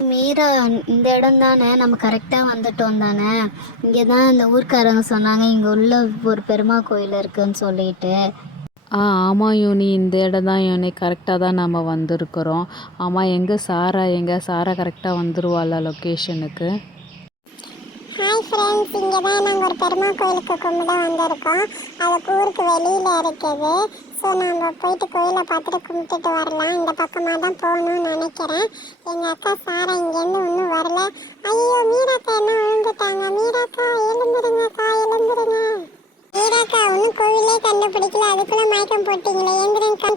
மீரா, இந்த இடம் தானே, நம்ம கரெக்டாக வந்துட்டோம் தானே? இங்கே தான் இந்த ஊர்க்காரங்க சொன்னாங்க இங்கே உள்ள ஒரு பெருமா கோயில் இருக்குன்னு சொல்லிட்டு. ஆமாம் யூனி, இந்த இடம் தான் யூனி, கரெக்டாக தான் நம்ம வந்திருக்கிறோம். ஆமாம், எங்கே சாரா கரெக்டாக வந்துருவாளா லொக்கேஷனுக்கு? ஹாய் ஃப்ரெண்ட்ஸ், இங்கே தான் நாங்கள் ஒரு பெருமா கோயிலுக்கு கும்பிட வந்திருக்கோம். அது ஊருக்கு வெளியில் இருக்குது. ஸோ நம்ம போயிட்டு கோயிலை பார்த்துட்டு கும்பிட்டுட்டு வரலாம். இந்த பக்கமாக தான் போகணும்னு நினைக்கிறேன். எங்கள் அக்கா சாரா இங்கேருந்து இன்னும் வரல. ஐயோ, மீராக்கா என்ன விழுந்துட்டாங்க. மீராக்கா எழுந்துருங்கக்கா, எழுந்துருங்க. மீராக்கா இன்னும் கோவிலே கண்டுபிடிக்கல, அதுக்குள்ளே மயக்கம் போட்டிங்களே, எழுந்துருங்கக்கா.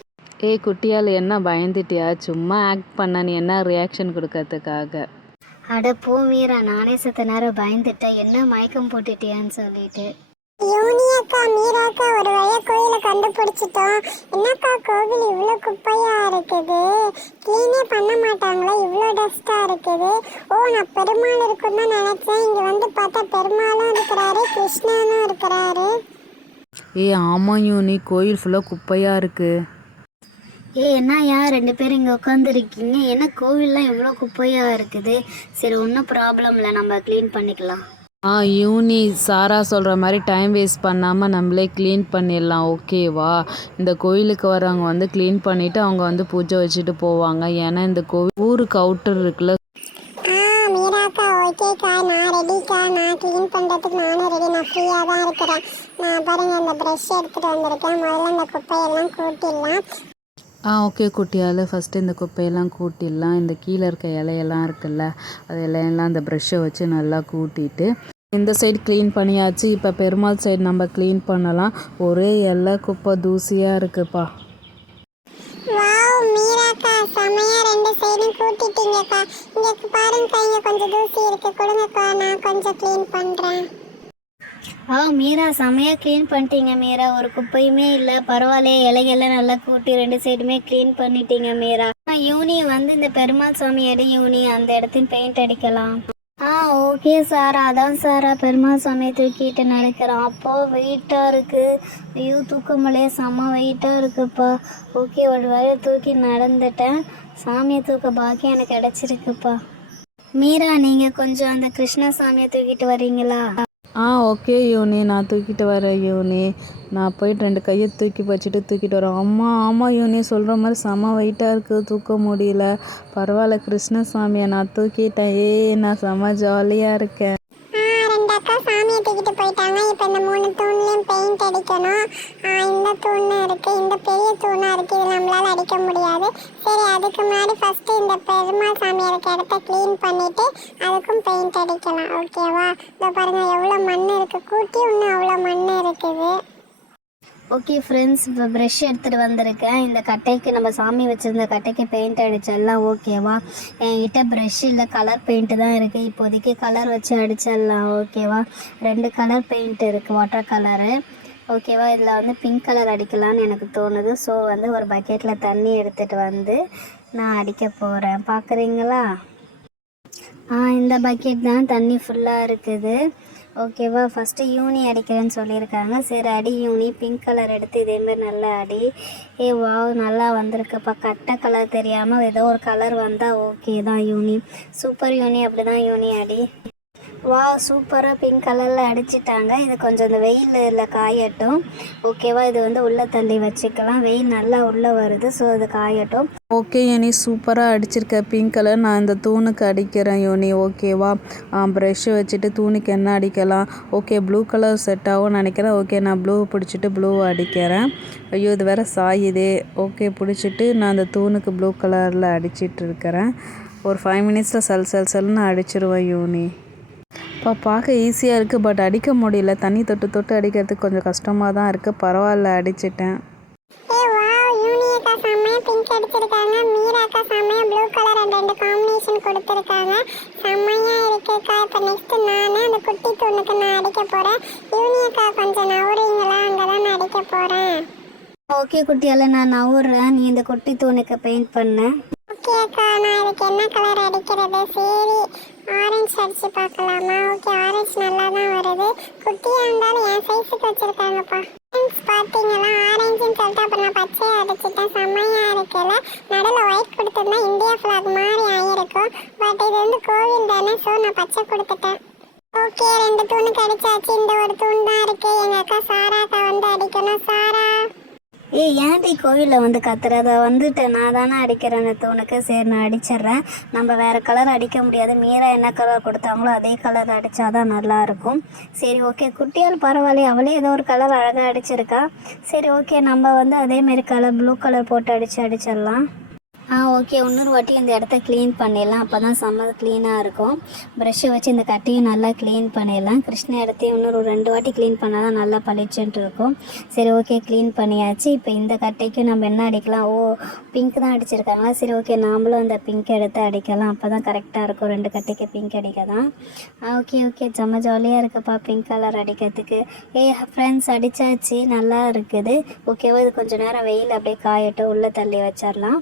ஏய் குட்டியால், என்ன பயந்துட்டியா? சும்மா ஆக்ட் பண்ண, நீ என்ன ரியாக்ஷன் கொடுக்கறதுக்காக? அட போ மீரா, நானே சத்த நேரம் பயந்துட்டேன், என்ன மயக்கம் போட்டுட்டியான்னு சொல்லிட்டு. யூனியக்கா, மீராக்கா ஒரு வழியா கோயிலை கண்டுபிடிச்சிட்டோம். என்னக்கா கோவில் இவ்வளோ குப்பையா இருக்குது, க்ளீனே பண்ண மாட்டாங்களா? இவ்வளோ டஸ்டா இருக்குது. ஓ, நான் பெருமாள் இருக்குன்னு தான் நினைச்சேன். இங்க வந்து பார்த்தா பெருமாளும் இருக்கிறாரு, கிருஷ்ணனும் இருக்கிறாரு. ஆமாம் யூனி, கோயில் ஃபுல்லாக குப்பையாக இருக்குது. என்னய்யா 2 பேரும் இங்கே உட்காந்துருக்கீங்க? என்ன கோவில்லாம் எவ்வளோ குப்பையாக இருக்குது? சரி, ஒன்றும் ப்ராப்ளம் இல்லை, நம்ம க்ளீன் பண்ணிக்கலாம். யூனி, சாரா சொல்கிற மாதிரி டைம் வேஸ்ட் பண்ணாமல் நம்மளே க்ளீன் பண்ணிடலாம், ஓகேவா? இந்த கோயிலுக்கு வரவங்க வந்து க்ளீன் பண்ணிவிட்டு அவங்க வந்து பூஜை வச்சுட்டு போவாங்க. ஏன்னா இந்த கோவில் ஊருக்கு அவுட்டர் இருக்குல்ல. மீராக்கா ஓகேக்கா, நான் ரெடிக்கா. நான் க்ளீன் பண்ணுறதுக்கு நானும் ரெடி. நான் ஃப்ரீயாக தான் இருக்கிறேன். நான் பாருங்கள், அந்த ப்ரஷ் எடுத்துகிட்டு வந்திருக்கேன். முதல்ல இந்த குப்பையெல்லாம் கூட்டிடலாம். ஓகே குட்டியால், ஃபஸ்ட்டு இந்த குப்பையெல்லாம் கூட்டிடலாம். இந்த கீழே இருக்க இலையெல்லாம் இருக்குல்ல, அது இலையெல்லாம் அந்த ப்ரெஷ்ஷை வச்சு நல்லா கூட்டிட்டு இந்த சைடு க்ளீன் பண்ணியாச்சு. இப்போ பெருமாள் சைடு நம்ம க்ளீன் பண்ணலாம். ஒரே இலை குப்பை தூசியாக இருக்குப்பா. வாவ் மீராக்கா, செமையா 2 சைடும் கூட்டிட்டீங்கக்கா. இங்க பாருங்கக்கா, இங்க கொஞ்சம் தூசி இருக்கு, கொடுங்கக்கா, நான் கொஞ்சம் க்ளீன் பண்றேன். மீரா, செமையாக க்ளீன் பண்ணிட்டீங்க மீரா, ஒரு குப்பையுமே இல்லை. பரவாயில்லையே, இலைகள்லாம் நல்லா கூட்டி 2 சைடுமே க்ளீன் பண்ணிட்டீங்க மீரா. யூனி வந்து இந்த பெருமாள் சாமி யூனி, அந்த இடத்தையும் பெயிண்ட் அடிக்கலாம். ஓகே சார், அதான் சாரா பெருமாள் சாமியை தூக்கிட்டு நடக்கிறோம். அப்போ வெயிட்டாக இருக்குது. ஐயோ, தூக்கமலையே செம்ம வெயிட்டாக இருக்குப்பா. ஓகே, ஒரு வழியை தூக்கி நடந்துட்டேன். சாமியை தூக்க பாக்கியம் எனக்கு கிடச்சிருக்குப்பா. மீரா, நீங்கள் கொஞ்சம் அந்த கிருஷ்ண சாமியை தூக்கிட்டு வரீங்களா? ஓகே யூனி, நான் தூக்கிட்டு வரேன் யூனி. நான் போயிட்டு 2 கையை தூக்கி வச்சுட்டு தூக்கிட்டு வரேன். ஆமாம் யூனி, சொல்கிற மாதிரி செம வெயிட்டாக இருக்குது, தூக்க முடியல. பரவாயில்ல, கிருஷ்ணசாமியை நான் தூக்கிட்டேன். நான் செம ஜாலியாக இருக்கேன். 2 அக்கா சாமியை தூக்கிட்டு போயிட்டாங்க. இப்போ இந்த 3 தூண்லையும் பெயிண்ட் அடிக்கணும். இந்த தூண் இருக்குது, இந்த பெரிய தூணாக இருக்குது, இது நம்மளால் அடிக்க முடியாது. சரி, அதுக்கு முன்னாடி ஃபஸ்ட்டு இந்த பெருமாள் சாமி இருக்க இடத்த க்ளீன் பண்ணிவிட்டு அதுக்கும் பெயிண்ட் அடிக்கலாம், ஓகேவா? இதை பாருங்கள், எவ்வளோ மண் இருக்குது, கூட்டி இன்னும் அவ்வளோ மண் இருக்குது. ஓகே ஃப்ரெண்ட்ஸ், இப்போ ப்ரெஷ் எடுத்துகிட்டு வந்திருக்கேன். இந்த கட்டைக்கு, நம்ம சாமி வச்சுருந்த கட்டைக்கு பெயிண்ட் அடிச்சிடலாம், ஓகேவா? என்கிட்ட ப்ரெஷ் இல்லை, கலர் பெயிண்ட்டு தான் இருக்குது. இப்போதைக்கு கலர் வச்சு அடிச்சிடலாம், ஓகேவா? 2 கலர் பெயிண்ட் இருக்குது, வாட்டர் கலரு, ஓகேவா? இதில் வந்து பிங்க் கலர் அடிக்கலான்னு எனக்கு தோணுது. ஸோ வந்து ஒரு பக்கெட்டில் தண்ணி எடுத்துகிட்டு வந்து நான் அடிக்க போகிறேன், பார்க்குறீங்களா? இந்த பக்கெட் தான் தண்ணி ஃபுல்லாக இருக்குது, ஓகேவா? ஃபஸ்ட்டு யூனி அடிக்கிறேன்னு சொல்லியிருக்காங்க. சரி, அடி யூனி. பிங்க் கலர் எடுத்து இதேமாரி நல்லா அடி. வாவ், நல்லா வந்திருக்குப்பா. கட்டை கலர் தெரியாமல் ஏதோ ஒரு கலர் வந்தால் ஓகே தான் யூனி. சூப்பர் யூனி, அப்படி தான் யூனி அடி. சூப்பராக பிங்க் கலரில் அடிச்சிட்டாங்க. இது கொஞ்சம் இந்த வெயிலில் காயட்டும், ஓகேவா? இது வந்து உள்ளே தள்ளி வச்சுக்கலாம், வெயில் நல்லா உள்ளே வருது, ஸோ அது காயட்டும். ஓகே யூனி, சூப்பராக அடிச்சிருக்க பிங்க் கலர். நான் இந்த தூணுக்கு அடிக்கிறேன் யூனி, ஓகேவா? ப்ரெஷ்ஷு வச்சுட்டு தூணுக்கு என்ன அடிக்கலாம்? ஓகே, ப்ளூ கலர் செட் ஆகும்னு நினைக்கிறேன். ஓகே, நான் ப்ளூ பிடிச்சிட்டு ப்ளூ அடிக்கிறேன். ஐயோ, இது வேறு சாயுதே. ஓகே, பிடிச்சிட்டு நான் அந்த தூணுக்கு ப்ளூ கலரில் அடிச்சிட்டு இருக்கிறேன். ஒரு 5 மினிட்ஸில் சல்னு அடிச்சிருவேன் யூனி. பார்க்க ஈஸியாக இருக்குது, பட் அடிக்க முடியல. தண்ணி தொட்டு தொட்டு அடிக்கிறதுக்கு கொஞ்சம் கஷ்டமாக தான் இருக்குது. பரவாயில்ல, அடிச்சிட்டேன். யூனியக்கா செம்மையா பிங்க் அடிச்சிருக்காங்க, மீராக்கா செம்மையா ப்ளூ கலர் அண்ட் 2 காம்பினேஷன் கொடுத்துருக்காங்க. செம்மையா இருக்குக்கா. இப்போ நெக்ஸ்ட் நான் அந்த குட்டி தூணுக்கு நான் அடிக்க போகிறேன். யூனியக்கா கொஞ்சம் நவுறீங்களா? அங்கே தான் நான் அடிக்க போகிறேன். ஓகே குட்டியால், நான் நவுறேன், நீ இந்த குட்டி தூணுக்கு பெயிண்ட் பண்ண. ஓகே அக்கா, நான் இதுக்கு என்ன கலர் அடிக்கிறது? சரி, ஆரஞ்சு அடிச்சு பார்க்கலாமா? ஓகே, ஆரஞ்சு நல்லா தான் வருது. குட்டியாக இருந்தாலும் என் சைஸுக்கு வச்சுருக்காங்கப்பா. பார்த்தீங்களா, ஆரஞ்சுன்னு சொல்லிட்டு அப்புறம் நான் பச்சையை அடிச்சுட்டேன். செம்மையாக இருக்குல்ல. நடுவில் ஒயிட் கொடுத்துருந்தா இந்தியா ஃப்ளாக் மாதிரி ஆகிருக்கும். பட் இது வந்து கோவில் தானே, ஸோ நான் பச்சை கொடுத்துட்டேன். ஓகே, 2 தூணுக்கு அடிச்சாச்சு. இந்த ஒரு தூண் தான் இருக்கு. எங்க அக்கா சாராக்கா வந்து அடிக்கணும். சாரா ஏன்டி கோயிலில் வந்து கத்துறத வந்துட்டேன், நான் தானே அடிக்கிறேன் அந்த தூணுக்கு. சரி நான் அடிச்சிட்றேன். நம்ம வேறு கலர் அடிக்க முடியாது, மீரா என்ன கலர் கொடுத்தாங்களோ அதே கலர் அடித்தாதான் நல்லாயிருக்கும். சரி ஓகே, குட்டியால் பரவாயில்லையே, அவளே ஏதோ ஒரு கலர் அழகாக அடிச்சிருக்கா. சரி ஓகே, நம்ம வந்து அதேமாரி கலர் ப்ளூ கலர் போட்டு அடிச்சிடலாம். ஓகே, இன்னொரு வாட்டி இந்த இடத்த க்ளீன் பண்ணிடலாம், அப்போ தான் செம்ம க்ளீனாக இருக்கும். ப்ரெஷ்ஷை வச்சு இந்த கட்டையும் நல்லா க்ளீன் பண்ணிடலாம். கிருஷ்ண இடத்தையும் இன்னொரு 2 வாட்டி க்ளீன் பண்ணால் தான் நல்லா பளிச்சுன்ட்டு இருக்கும். சரி ஓகே, க்ளீன் பண்ணியாச்சு. இப்போ இந்த கட்டைக்கும் நம்ம என்ன அடிக்கலாம்? பிங்க் தான் அடிச்சிருக்காங்களா? சரி ஓகே, நாமளும் அந்த பிங்க் எடுத்து அடிக்கலாம், அப்போ தான் கரெக்டாக இருக்கும். 2 கட்டைக்கு பிங்க் அடிக்க தான். ஓகே, செம்ம ஜாலியாக இருக்குப்பா பிங்க் கலர் அடிக்கிறதுக்கு. ஃப்ரெண்ட்ஸ் அடித்தாச்சு, நல்லா இருக்குது. ஓகேவா, இது கொஞ்சம் நேரம் வெயில் அப்படியே காயட்டும், உள்ளே தள்ளி வச்சிடலாம்.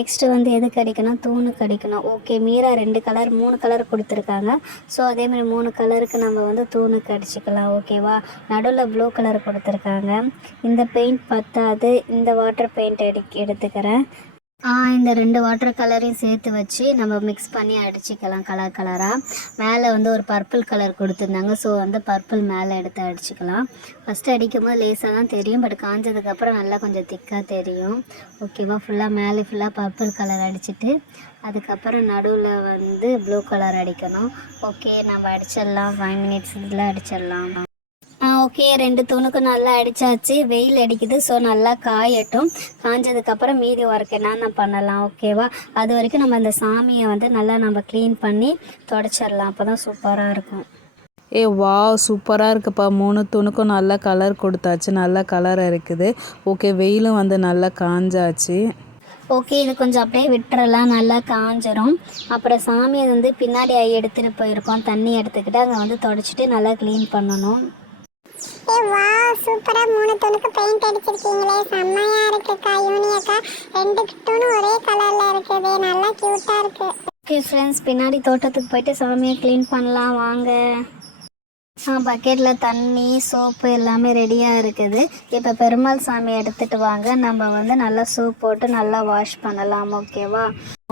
நெக்ஸ்ட்டு வந்து எதுக்கு அடிக்கணும்? தூணுக்கு அடிக்கணும். ஓகே, மீரா 2 கலர் 3 கலர் கொடுத்துருக்காங்க. ஸோ அதேமாதிரி 3 கலருக்கு நம்ம வந்து தூணுக்கு அடிச்சுக்கலாம். ஓகேவா, நடுவில் ப்ளூ கலர் கொடுத்துருக்காங்க. இந்த பெயிண்ட் பத்தாது, இந்த வாட்டர் பெயிண்ட் எடுத்துக்கிறேன். இந்த 2 வாட்டர் கலரையும் சேர்த்து வச்சு நம்ம மிக்ஸ் பண்ணி அடிச்சுக்கலாம் கலராக. மேலே வந்து ஒரு பர்பிள் கலர் கொடுத்துருந்தாங்க, ஸோ வந்து பர்பிள் மேலே எடுத்து அடிச்சுக்கலாம். ஃபஸ்ட்டு அடிக்கும் போது லேசாக தான் தெரியும், பட் காஞ்சதுக்கப்புறம் நல்லா கொஞ்சம் திக்காக தெரியும். ஓகேவா, ஃபுல்லாக மேலே ஃபுல்லாக பர்பிள் கலர் அடிச்சுட்டு அதுக்கப்புறம் நடுவில் வந்து ப்ளூ கலர் அடிக்கணும். ஓகே, நம்ம அடிச்சிடலாம். 5 மினிட்ஸ் இதில் அடிச்சிடலாம். ஓகே, 2 தூணுக்கும் நல்லா அடித்தாச்சு. வெயில் அடிக்குது, ஸோ நல்லா காயட்டும். காஞ்சதுக்கப்புறம் மீதி ஒர்க் என்னென்ன பண்ணலாம். ஓகேவா, அது வரைக்கும் நம்ம அந்த சாமியை வந்து நல்லா நம்ம க்ளீன் பண்ணி தொடச்சிடலாம், அப்போ தான் சூப்பராக இருக்கும். வா சூப்பராக இருக்குப்பா. 3 தூணுக்கும் நல்லா கலர் கொடுத்தாச்சு, நல்லா கலர் இருக்குது. ஓகே, வெயிலும் வந்து நல்லா காஞ்சாச்சு. ஓகே, இது கொஞ்சம் அப்படியே விட்டுறலாம், நல்லா காஞ்சிரும். அப்புறம் சாமியை வந்து பின்னாடி எடுத்துகிட்டு போயிருக்கோம், தண்ணி எடுத்துக்கிட்டு அங்கே வந்து தொடச்சிட்டு நல்லா க்ளீன் பண்ணணும். வா சூப்பரா 3 தூணுக்கு பெயிண்ட் அடிச்சிருக்கீங்களே, செம்மையா இருக்குக்கா. யூனி அக்கா 2 தூணும் ஒரே கலர்ல இருக்குது, நல்லா கியூட்டா இருக்கு. ஓகே ஃப்ரெண்ட்ஸ், பின்னாடி தோட்டத்துக்கு போயிட்டு சாமியை க்ளீன் பண்ணலாம் வாங்க. பக்கெட்டில் தண்ணி சோப்பு எல்லாமே ரெடியாக இருக்குது. இப்போ பெருமாள் சாமி எடுத்துகிட்டு வாங்க, நம்ம வந்து நல்லா சோப் போட்டு நல்லா வாஷ் பண்ணலாம். ஓகேவா,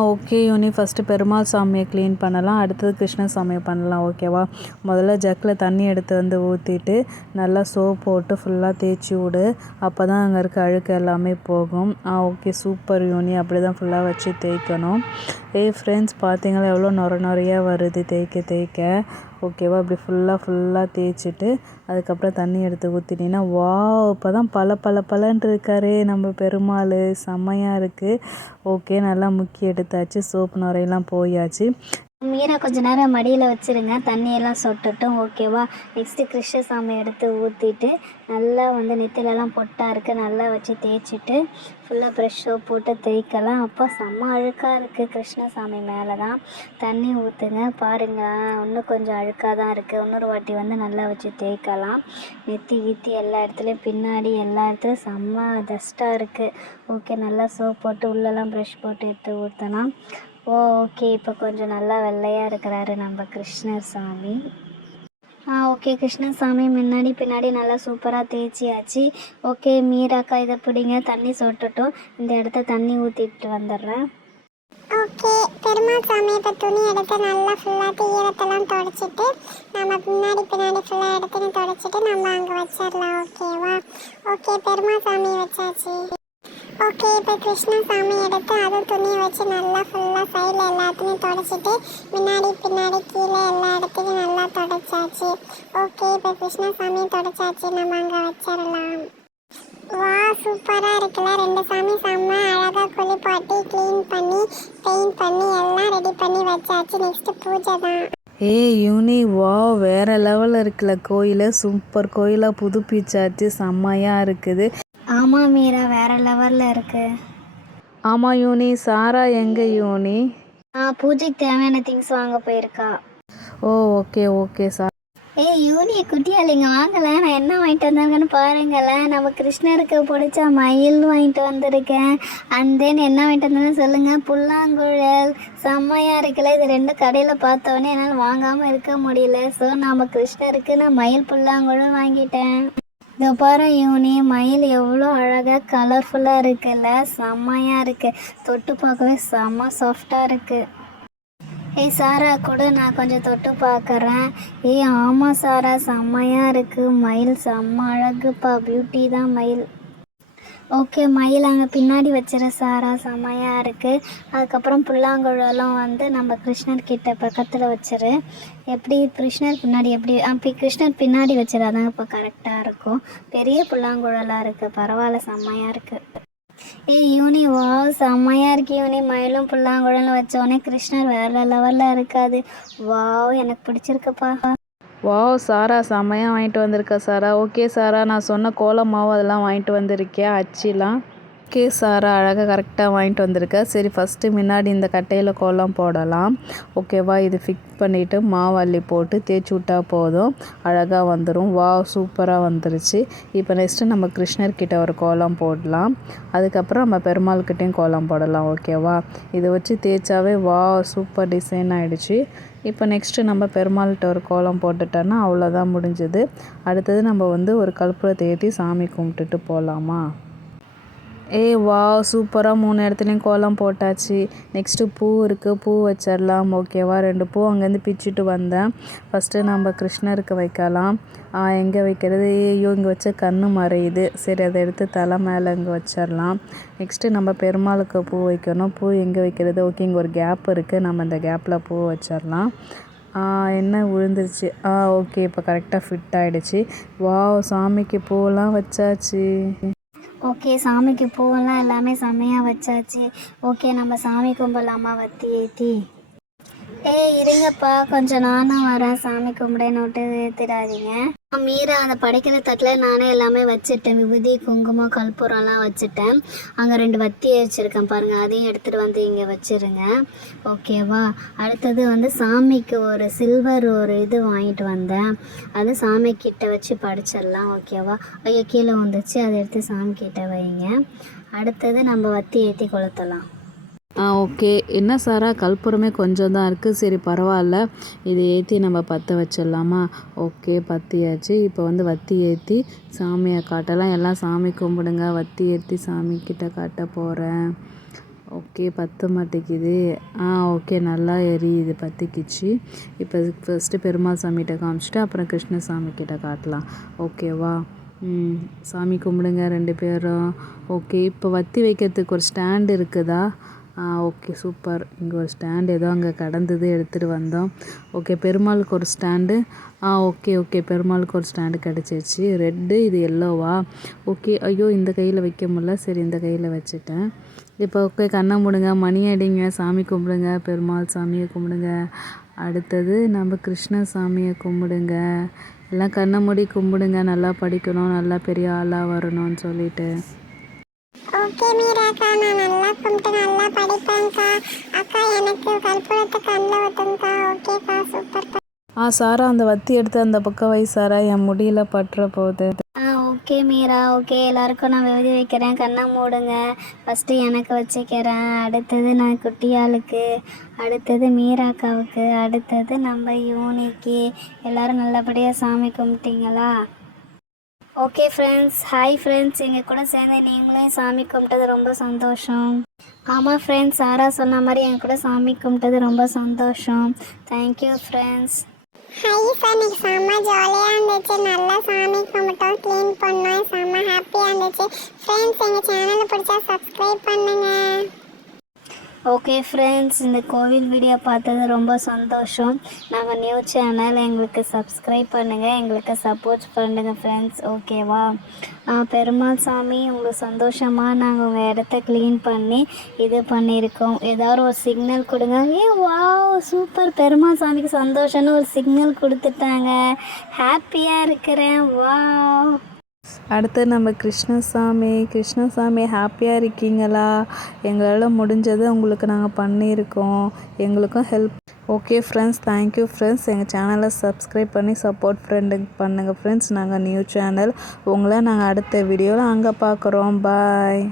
ஓகே யூனி, ஃபஸ்ட்டு பெருமாள் சாமியை க்ளீன் பண்ணலாம், அடுத்தது கிருஷ்ண சாமியை பண்ணலாம். ஓகேவா, முதல்ல ஜக்கில் தண்ணி எடுத்து வந்து ஊற்றிட்டு நல்லா சோப் போட்டு ஃபுல்லாக தேய்ச்சி விடு, அப்போ தான் அங்கே இருக்க அழுக்கு எல்லாமே போகும். ஓகே சூப்பர் யூனி, அப்படி தான் ஃபுல்லாக வச்சு தேய்க்கணும். ஃப்ரெண்ட்ஸ் பார்த்தீங்களா எவ்வளோ நொறையாக வருது தேய்க்க. ஓகேவா, இப்படி ஃபுல்லாக தேய்ச்சிட்டு அதுக்கப்புறம் தண்ணி எடுத்து ஊற்றினீங்கன்னா வா, இப்போ தான் பலன்ட்டு இருக்காரே நம்ம பெருமாள், செம்மையாக இருக்குது. ஓகே, நல்லா முக்கி எடுத்தாச்சு, சோப்பு நுரையெல்லாம் போயாச்சு. மீரா கொஞ்சம் நேரம் மடியில் வச்சுருங்க, தண்ணியெல்லாம் சொட்டட்டும். ஓகேவா, நெக்ஸ்ட்டு கிருஷ்ண சாமி எடுத்து ஊற்றிட்டு நல்லா வந்து நெத்திலெல்லாம் பொட்டாக இருக்குது, நல்லா வச்சு தேய்ச்சிட்டு ஃபுல்லாக ப்ரெஷ் சோப் போட்டு தேய்க்கலாம். அப்போ செம்ம அழுக்காக இருக்குது கிருஷ்ண சாமி மேலே தான். தண்ணி ஊற்றுங்க, பாருங்கள் இன்னும் கொஞ்சம் அழுக்காக தான் இருக்குது. இன்னொரு வாட்டி வந்து நல்லா வச்சு தேய்க்கலாம். நெத்தி கீத்தி எல்லா இடத்துலையும் பின்னாடி எல்லா இடத்துலையும் செம்ம டஸ்ட்டாக இருக்குது. ஓகே, நல்லா சோப் போட்டு உள்ளெல்லாம் ப்ரெஷ் போட்டு எடுத்து ஊற்றலாம். ஓகே, இப்போ கொஞ்சம் நல்லா வெள்ளையாக இருக்கிறாரு நம்ம கிருஷ்ணர் சாமி. ஓகே, கிருஷ்ணர் சாமி முன்னாடி பின்னாடி நல்லா சூப்பராக தேய்ச்சியாச்சு. ஓகே, மீராக்கா இதை பிடிங்க, தண்ணி சொட்டட்டும், இந்த இடத்த தண்ணி ஊற்றிட்டு வந்துடுறேன். ஓகே, பெருமாள் சாமி இப்போ துணி எடுத்து நல்லா ஃபுல்லாக ஈரத்தெல்லாம் தொடச்சிட்டு நம்ம பின்னாடி ஃபுல்லாக எடுத்துன்னு தொடச்சிட்டு நம்ம அங்கே வச்சிடலாம். ஓகேவா, ஓகே பெருமாள் சாமி வச்சாச்சு. ஓகே, இப்போ கிருஷ்ண சாமி எடுத்து அதுவும் துணியை வச்சு நல்லா ஃபுல்லாக சைடில் எல்லாத்தையும் தொடச்சிட்டு பின்னாடி கீழே எல்லா இடத்தையும் நல்லா தொடச்சாச்சு. ஓகே, இப்போ கிருஷ்ண சாமியை தொடச்சாச்சு, நம்ம அங்கே வச்சிடலாம். வா சூப்பராக இருக்குல்ல, 2 சாமி செம்ம அழகாக குளிப்பாட்டி க்ளீன் பண்ணி பெயிண்ட் பண்ணி எல்லாம் ரெடி பண்ணி வச்சாச்சு. நெக்ஸ்ட்டு பூஜை தான். யூனி, வா வேறு லெவலில் இருக்குல்ல கோயில், சூப்பர் கோயிலாக புதுப்பிச்சாச்சு, செம்மையாக இருக்குது. ஆமாம் மீரா, வேறு லெவலில் இருக்குது. ஆமாம் யூனி, சாரா எங்கே யூனி? பூஜைக்கு தேவையான திங்ஸ் வாங்க போயிருக்கா. Okay sir. யூனி குட்டியாளிங்க வாங்கலை, நான் என்ன வாங்கிட்டு வந்தாங்கன்னு பாருங்களேன். நம்ம கிருஷ்ணருக்கு பிடிச்ச மயில் வாங்கிட்டு வந்திருக்கேன். அண்ட் தென் என்ன வாங்கிட்டு வந்தேன்னு சொல்லுங்கள், புல்லாங்குழல் செம்மையாக இருக்குல்ல. இது 2 கடையில் பார்த்தோன்னே என்னால் வாங்காமல் இருக்க முடியல. ஸோ நம்ம கிருஷ்ணருக்கு நான் மயில் புல்லாங்குழல் வாங்கிட்டேன். இதோ பாரு யூனி, மயில் எவ்வளோ அழகாக கலர்ஃபுல்லாக இருக்குல்ல, செம்மையாக இருக்குது. தொட்டு பார்க்கவே செம்ம சாஃப்டாக இருக்குது. ஏய் சாரா கூட நான் கொஞ்சம் தொட்டு பார்க்குறேன். ஏய் ஆமாம் சாரா, செம்மையாக இருக்குது. மயில் செம்ம அழகுப்பா, பியூட்டி தான் மயில். ஓகே, மயில் அங்கே பின்னாடி வச்சிரு சாரா, செம்மையாக இருக்குது. அதுக்கப்புறம் புல்லாங்குழலும் வந்து நம்ம கிருஷ்ணர்கிட்ட பக்கத்தில் வச்சிரு. எப்படி கிருஷ்ணர் பின்னாடி எப்படி அப்படி கிருஷ்ணர் பின்னாடி வச்சிரு, அதான் இப்போ கரெக்டாக இருக்கும். பெரிய புல்லாங்குழலாக இருக்குது, பரவாயில்ல, செம்மையாக இருக்குது. ஏய் யூனி, வா செம்மையாக இருக்கு யூனி. மயிலும் புல்லாங்குழலும் வச்சோடனே கிருஷ்ணர் வேறு லெவலில் இருக்காது. வாவ், எனக்கு பிடிச்சிருக்குப்பா. வாவ் சாரா, செம்மையாக வாங்கிட்டு வந்திருக்க சாரா. ஓகே சாரா, நான் சொன்ன கோலம் மாவு அதெல்லாம் வாங்கிட்டு வந்திருக்கியா, அச்சிலாம்? ஓகே சாரா, அழகாக கரெக்டாக வாங்கிட்டு வந்திருக்க. சரி, ஃபஸ்ட்டு முன்னாடி இந்த கட்டையில் கோலம் போடலாம். ஓகேவா, இது ஃபிக்ஸ் பண்ணிவிட்டு மாவு அள்ளி போட்டு தேய்ச்சி விட்டா போதும், அழகாக வந்துடும். வாவ், சூப்பராக வந்துருச்சு. இப்போ நெக்ஸ்ட்டு நம்ம கிருஷ்ணர்கிட்ட ஒரு கோலம் போடலாம். அதுக்கப்புறம் நம்ம பெருமாள்கிட்டையும் கோலம் போடலாம். ஓகேவா, இதை வச்சு தேய்ச்சாவே வாவ், சூப்பர் டிசைன் ஆகிடுச்சு. இப்போ நெக்ஸ்ட்டு நம்ம பெருமாள்கிட்ட ஒரு கோலம் போட்டுட்டோன்னா அவ்வளோதான், முடிஞ்சது. அடுத்தது நம்ம வந்து ஒரு கற்பூரத்தை ஏற்றி சாமி கும்பிட்டுட்டு போகலாமா? ஏய் வா, சூப்பராக 3 இடத்துலையும் கோலம் போட்டாச்சு. நெக்ஸ்ட்டு பூ இருக்குது, பூ வச்சிடலாம். ஓகேவா, 2 பூ அங்கேருந்து பிச்சுட்டு வந்தேன். ஃபஸ்ட்டு நம்ம கிருஷ்ணருக்கு வைக்கலாம். எங்கே வைக்கிறது? ஐயோ, இங்கே வச்ச கண்ணு மறையுது. சரி, அதை எடுத்து தலை மேலே இங்கே வச்சிடலாம். நெக்ஸ்ட்டு நம்ம பெருமாளுக்கு பூ வைக்கணும். பூ எங்கே வைக்கிறது? ஓகே, இங்கே ஒரு கேப் இருக்குது, நம்ம இந்த கேப்பில் பூ வச்சிடலாம். என்ன விழுந்துருச்சு? ஓகே, இப்போ கரெக்டாக ஃபிட் ஆகிடுச்சு. வாவ், சாமிக்கு பூவெல்லாம் வச்சாச்சு. ஓகே, சாமிக்கு பூவெல்லாம் எல்லாமே செம்மையாக வச்சாச்சு. ஓகே, நம்ம சாமி கும்பிடலாமா வத்தி ஏற்றி? ஏய் இருங்கப்பா, கொஞ்சம் நானும் வரேன். சாமி கும்பிடன்னு விட்டு ஏற்றிடாதீங்க. மீரா, அந்த படைக்கிற தட்டில் நானே எல்லாமே வச்சுட்டேன். விபூதி, குங்குமம், கற்பூரம்லாம் வச்சுட்டேன். அங்கே 2 வத்தி வச்சுருக்கேன் பாருங்கள், அதையும் எடுத்துகிட்டு வந்து இங்கே வச்சுருங்க. ஓகேவா, அடுத்தது வந்து சாமிக்கு ஒரு சில்வர் ஒரு இது வாங்கிட்டு வந்தேன். அது சாமி கிட்ட வச்சு படிச்சிடலாம். ஓகேவா, ஐயோ கீழே வந்துச்சு, அதை எடுத்து சாமி கிட்ட வைங்க. அடுத்தது நம்ம வத்தி ஏற்றி கொளுத்தலாம். ஓகே, என்ன சாரா, கற்பூரமே கொஞ்சம் தான் இருக்குது. சரி பரவாயில்ல, இதை ஏற்றி நம்ம பற்ற வச்சிடலாமா? ஓகே, பற்றியாச்சு. இப்போ வந்து வத்தி ஏற்றி சாமியை காட்டலாம். எல்லாம் சாமி கும்பிடுங்க. வத்தி ஏற்றி சாமிக்கிட்ட காட்ட போகிறேன். ஓகே, பற்ற மாட்டேங்குது. ஓகே, நல்லா எரியுது, பற்றிக்கிச்சு. இப்போ ஃபஸ்ட்டு பெருமாள் சாமிகிட்ட காமிச்சிட்டு அப்புறம் கிருஷ்ணசாமிக்கிட்ட காட்டலாம். ஓகேவா, சாமி கும்பிடுங்க 2 பேரும். ஓகே, இப்போ வத்தி வைக்கிறதுக்கு ஒரு ஸ்டாண்டு இருக்குதா? Okay, super. இங்கே ஒரு ஸ்டாண்டு ஏதோ அங்கே கடந்தது, எடுத்துகிட்டு வந்தோம். ஓகே, பெருமாளுக்கு ஒரு ஸ்டாண்டு. ஓகே, பெருமாளுக்கு ஒரு ஸ்டாண்டு கிடச்சிருச்சு. ரெட்டு, இது எல்லோவா? ஓகே, ஐயோ இந்த கையில் வைக்க முடியல. சரி, இந்த கையில் வச்சுட்டேன். இப்போ ஓகே, கண்ணை மூடுங்க, மணி அடிங்க, சாமி கும்பிடுங்க, பெருமாள் சாமியை கும்பிடுங்க. அடுத்தது நம்ம கிருஷ்ண சாமியை கும்பிடுங்க. எல்லாம் கண்ணை மூடி கும்பிடுங்க. நல்லா படிக்கணும், நல்லா பெரிய ஆளாக வரணும்னு சொல்லிட்டு. ஓகே மீராக்கா, நான் நல்லா கும்பிட்டு நல்லா படிப்பேன்க்கா. அக்கா, எனக்கு கற்பூரத்தை கண்ணில் ஊற்றுங்கக்கா. ஓகேக்கா, சூப்பர்க்கா. சாரா, அந்த வத்தி எடுத்து அந்த பக்கம் வை சாரா, என் முடியல பற்ற போகுது. ஓகே மீரா, ஓகே, எல்லாருக்கும் நான் எழுதி வைக்கிறேன். கண்ணை மூடுங்க. ஃபஸ்ட்டு எனக்கு வச்சுக்கிறேன், அடுத்தது நான் குட்டியாளுக்கு, அடுத்தது மீராக்காவுக்கு, அடுத்தது நம்ம யூனிக்கு. எல்லோரும் நல்லபடியாக சாமி கும்பிட்டீங்களா? ஓகே ஃப்ரெண்ட்ஸ், ஹாய் ஃப்ரெண்ட்ஸ், எங்கள் கூட சேர்ந்து நீங்களும் சாமி கும்பிட்டது ரொம்ப சந்தோஷம். ஆமாம் ஃப்ரெண்ட்ஸ், சாரா சொன்ன மாதிரி எங்கள் கூட சாமி கும்பிட்டது ரொம்ப சந்தோஷம். Thank you friends. ஹாய் சார், இன்னைக்கு செம்ம ஜாலியாக இருந்துச்சு. நல்லா சாமி கும்பிட்டோம், க்ளீன் பண்ணோம், செம்ம ஹாப்பியாக இருந்துச்சு. ஃப்ரெண்ட்ஸ், எங்கள் சேனலை பிடிச்சா சப்ஸ்கிரைப் பண்ணுங்கள். ஓகே ஃப்ரெண்ட்ஸ், இந்த கோவில் வீடியோ பார்த்தது ரொம்ப சந்தோஷம். நாங்கள் நியூ சேனல், எங்களுக்கு சப்ஸ்கிரைப் பண்ணுங்கள், எங்களுக்கு சப்போர்ட் பண்ணுங்கள் ஃப்ரெண்ட்ஸ். ஓகேவா, பெருமாள் சாமி உங்களுக்கு சந்தோஷமாக நாங்கள் உங்கள் இடத்த க்ளீன் பண்ணி இது பண்ணியிருக்கோம். ஏதாவது ஒரு சிக்னல் கொடுங்க. வாவ், சூப்பர், பெருமாள் சாமிக்கு சந்தோஷம்னு ஒரு சிக்னல் கொடுத்துட்டாங்க. ஹாப்பியாக இருக்கிறேன். வாவ். அடுத்து நம்ம கிருஷ்ணசாமி ஹாப்பியாக இருக்கீங்களா? எங்களால் முடிஞ்சது உங்களுக்கு நாங்கள் பண்ணியிருக்கோம், எங்களுக்கும் help. Okay friends, thank you friends. எங்கள் சேனலை சப்ஸ்கிரைப் பண்ணி சப்போர்ட் பண்ணுங்கள் ஃப்ரெண்ட்ஸ். நாங்கள் நியூ சேனல், உங்களை நாங்கள் அடுத்த வீடியோவில் அங்கே பார்க்குறோம். பாய்.